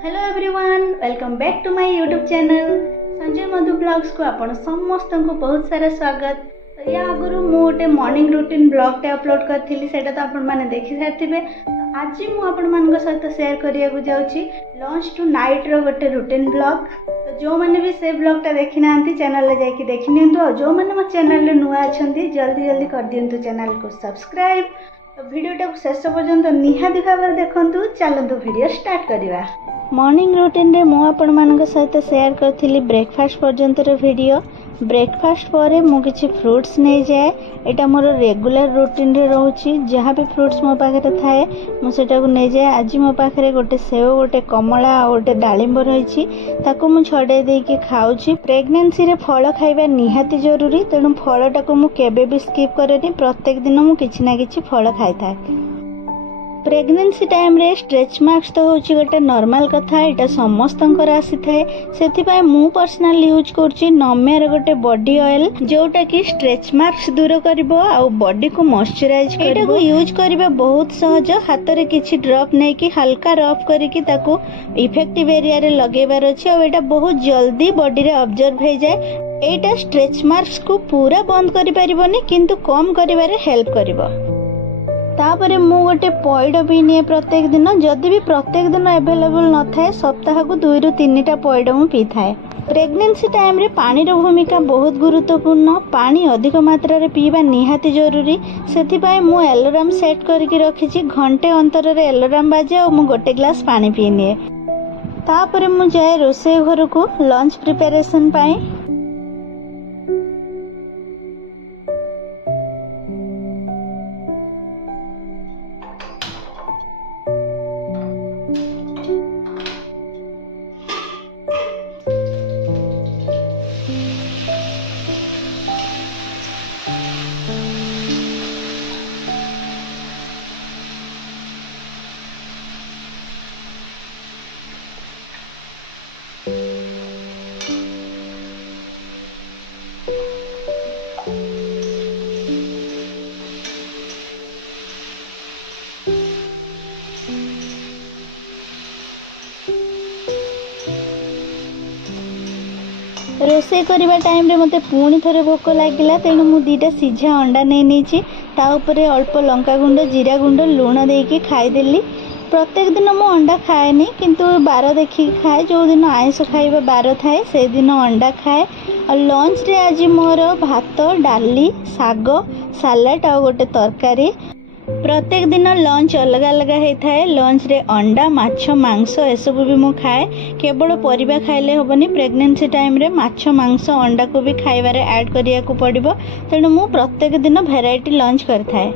Hello everyone, welcome back to my YouTube channel Sanjay Madhu blogs को आपण समस्त को बहुत सारा स्वागत। तो या आगु मु गोटे मॉर्निंग रूटीन ब्लॉग टे अपलोड करथिली, सेटा तो आपण माने देखि सारथिबे। तो आज मु आपण मान सहित शेयर करिया को जाउची लंच टू नाइट रो गोटे रूटीन ब्लॉग। तो जो मैंने भी से ब्लॉग टा देखि नांती चैनल ले जाके देखि नियंतु, और जो मैंने मो चैनल ले नुआ अछंती जल्दी जल्दी कर दियंतु चैनल को सब्सक्राइब। तो वीडियो टा शेष पर्यंत निहाती भाव देखंतु। चलंतु वीडियो स्टार्ट करिवा। मॉर्निंग रूटीन रे मु आपण मानक सहित शेयर करथिली ब्रेकफास्ट पर्यंत रो वीडियो। ब्रेकफास्ट पर मु किछि फ्रूट्स नहीं जाए, एटा मोर रेगुलर रूटीन रे रहउची। जहाँ भी फ्रूट्स मो पाखरे थाए मु सेटा को नहीं जाए। आज मो पाखरे गोटे सेव, गोटे कमला और गोटे डालिंब रहिछि, ताको मु छडे दे के खाउची। प्रेगनेंसी रे फल खाइबा निहाती जरूरी, तेणु फलटा को मु केबे भी स्किप करेनी। प्रत्येक दिन मु किछि ना किछि फल खाइथाए। प्रेगनेंसी टाइम रे स्ट्रेच मार्क्स तो होची गोटे नॉर्मल कथा, एटा समस्तंकर आसी थाए। सेथिपाई मु पर्सनल यूज करची नॉमेर गोटे बॉडी ऑयल, जोटा कि स्ट्रेच मार्क्स दूर करिवो आ बॉडी को मॉइस्चराइज करिवो। एटा को यूज करिबा बहुत सहज। हाथ रे किछि ड्रॉप नै कि हल्का रफ करिकि ताको इफेक्टिव एरिया रे लगेबार अछि, आ एटा बहुत जल्दी बॉडी रे ऑब्जर्व हो जाए। एटा स्ट्रेच मार्क्स को पूरा बंद करि परिबोनी, किंतु कम करिबारे हेल्प करिवो। तापरे मु गोटे पइड भी निए प्रत्येक दिन। जदि भी प्रत्येक दिन अवेलेबल न थाए, सप्ताह को 2 ରୁ 3टा पइड मु पी थाए। प्रेगनेंसी टाइम रे पानी रो भूमिका बहुत गुरुत्वपूर्ण। पानी अधिक मात्रा रे पीबा निहाती जरूरी। सेथिपाई मु अलार्म सेट करके रखिछि, घंटे अंतर रे अलार्म बाजे और मु गोटे ग्लास पानी पी निए। तापरे मु जाए रोसे घर को लंच प्रिपरेशन पाई। रोसे करबा टाइम रे मते पुणी थरे भोक लागिला, तेणु मु 2टा सिझा अंडा नहीं नीची। ता ऊपर अल्प लंका गुंड, जीरा गुंड, लूण देके खाईदेली। प्रत्येक दिन मु अंडा खाएनी, किंतु बार देखी खाए। जो दिन आइंस खाइबा बार थाए से दिन अंडा खाए। और लंच रे आज मोर भात, डाली, साग, सालाड और गोटे तरकारी। प्रत्येक दिन लंच अलग अलग होता है। लंच रे अंडा, माछ, मांस एसब भी मु खाए। केवल परिबा खाइले होबनी। प्रेगनेंसी टाइम रे माछ, मांस, अंडा को भी खाइबारे ऐड करिया को पड़िबो। तेणु मु प्रत्येक दिन वेराइटी लंच करथाए।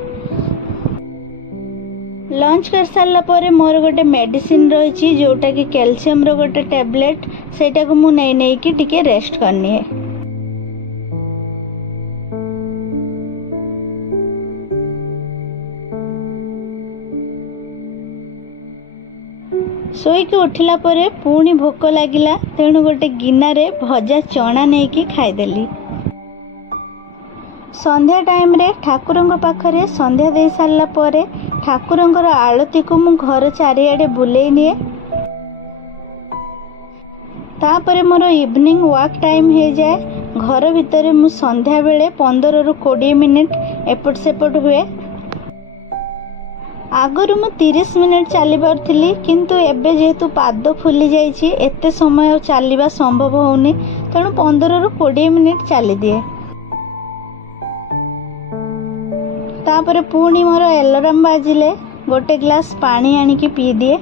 लंच कर सारला परे मोर गोटे मेडिसिन रहिछि, जोटा कि कैल्शियम रो गोटे टैबलेट। सेटा को मु नै कि टिके रेस्ट करनी है। शोईकी उठिला परे पुणी भोक लागिला, तेणु गोटे गिनारे भजा चना नहीं कि खाईदेली। संध्या टाइम रे ठाकुरंग पाखरे संध्या दे सारला परे ठाकुरंगर आरती को मु घर चारिआडे बुलेई निए। तापरे मोर इवनिंग वॉक टाइम हो जाए। घर भितर मु संध्या बेले 15 ରୁ 20 मिनिट एपट सेपट हुए। आगुरु मु 30 मिनिट चली पारथिली, किंतु एबे जेहेतु पाद फुली जाइछि, एते समय चलिबा संभव होउनी, तेणु 15 ରୁ 20 मिनिट चली दिए। तापरे पुणी मोर अलार्म बाजिले, गोटे ग्लास पानी आनिकी पी दिए।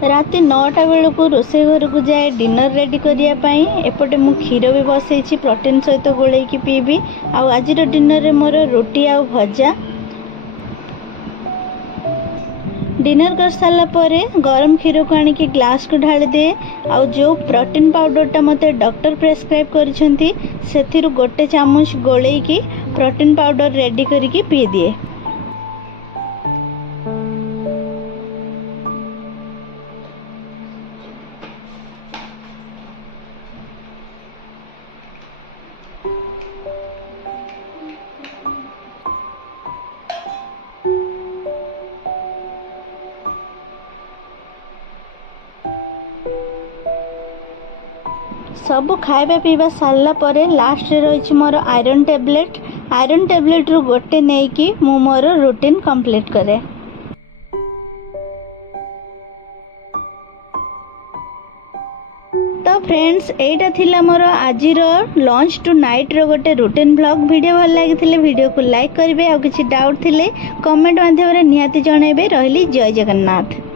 राति 9टा बेलू को रोसे घर को जाए डिनर रेडी करिया पाई। एपटे मु क्षीर भी बसैछि, प्रोटीन सहित गोले की पीबी। आज डिनर रे मोर रोटी आ भजा। डिनर कर सारा परे गरम क्षीर को आनिकी ग्लास को ढाली दे। आ जो प्रोटीन पाउडर टा मते डॉक्टर प्रेस्क्राइब करिसेंती, सेथिरु गोटे चामच गोले की प्रोटीन पाउडर रेडी करिकी पी दिए। सब खाଇବା पीवा सारा पर लास्ट रही मोर आयरन टैबलेट रु गोटे नहीं कि मु मोर रूटीन कंप्लीट करे। तो फ्रेंड्स एटा थिला मोर आजिर लंच टू नाइट रो गोटे रूटीन ब्लॉग वीडियो भल लगी वीडियो को लाइक करेंगे। आ किसी डाउट थिले कमेंट माध्यम निहाती जनइबे। रही जय जगन्नाथ।